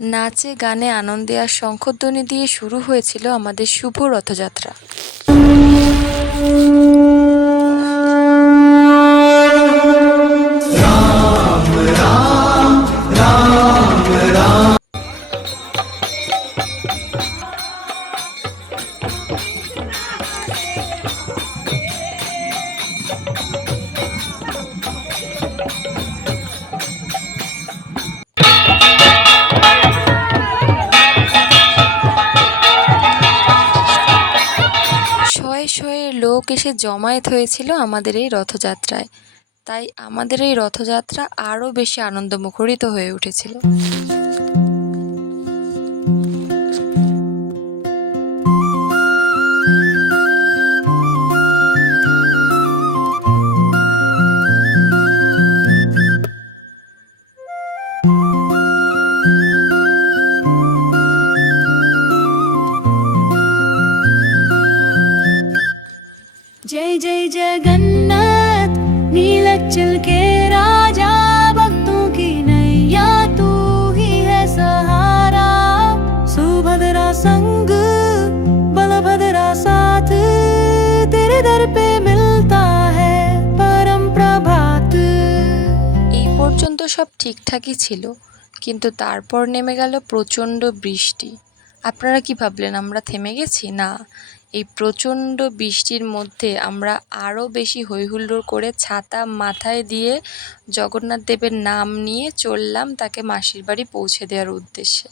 নাচে গানে আনন্দে আর শঙ্খধ্বনি দিয়ে শুরু হয়েছিল আমাদের শুভ রথযাত্রা। শয়ে শয়ে লোক এসে জমায়েত হয়েছিল আমাদের এই রথযাত্রায়, তাই আমাদের এই রথযাত্রা আরও বেশি আনন্দমুখরিত হয়ে উঠেছিল। जय जय जगन्नाथ नीलाचल के राजा, भक्तों की नैया तू ही है सहारा। सुभद्रा संग बलभद्रा साथ, तेरे दर पे मिलता है परम प्रभात। এই পর্যন্ত সব ঠিকঠাকই ছিল, কিন্তু তারপর নেমে গেল প্রচণ্ড বৃষ্টি। আপনারা কি ভাবলেন আমরা থেমে গেছি? না, এই প্রচণ্ড বৃষ্টির মধ্যে আমরা আরও বেশি হইহুল্লোড় করে ছাতা মাথায় দিয়ে জগন্নাথ দেবের নাম নিয়ে চললাম তাকে মাসির বাড়ি পৌঁছে দেওয়ার উদ্দেশ্যে।